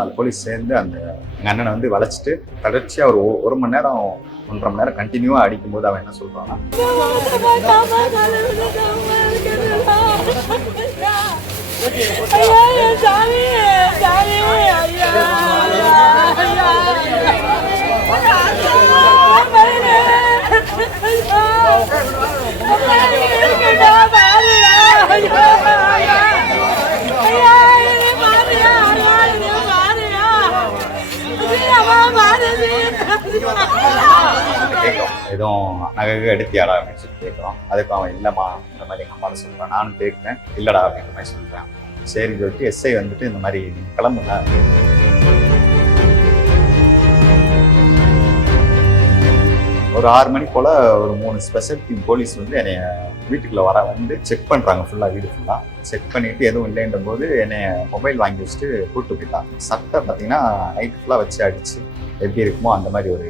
4 police சேர்ந்து அந்த எங்கள் அண்ணனை வந்து வளைச்சிட்டு தொடர்ச்சியாக ஒரு மணி நேரம் 1.5 மணி நேரம் கண்டினியூவாக அடிக்கும்போது அவன் என்ன சொல்கிறான்னா, கேட்குறோம் எதுவும் நகை எடுத்தியாடா அப்படின்னு சொல்லி கேட்குறோம். அதுக்கு அவன் இல்லைம்மா இந்த மாதிரி எங்கள் அம்மாவை சொல்கிறான். நானும் கேட்குறேன், இல்லைடா அப்படின்ற மாதிரி சொல்கிறேன். சரின்னு சொல்லிட்டு எஸ்ஐ வந்துட்டு இந்த மாதிரி நீங்கள் கிளம்புங்க. ஒரு 6 மணி போல் ஒரு 3 ஸ்பெஷல் டீம் போலீஸ் வந்து என்னைய வீட்டுக்குள்ளே வந்து செக் பண்ணுறாங்க ஃபுல்லாக, வீடு ஃபுல்லாக செக் பண்ணிவிட்டு எதுவும் இல்லைன்ற போது என்னைய மொபைல் வாங்கி வச்சுட்டு கூப்பிட்டு போயிட்டாங்க. சட்டை பார்த்தீங்கன்னா நைட் ஃபுல்லாக வச்சு அடிச்சு எப்படி இருக்குமோ அந்த மாதிரி ஒரு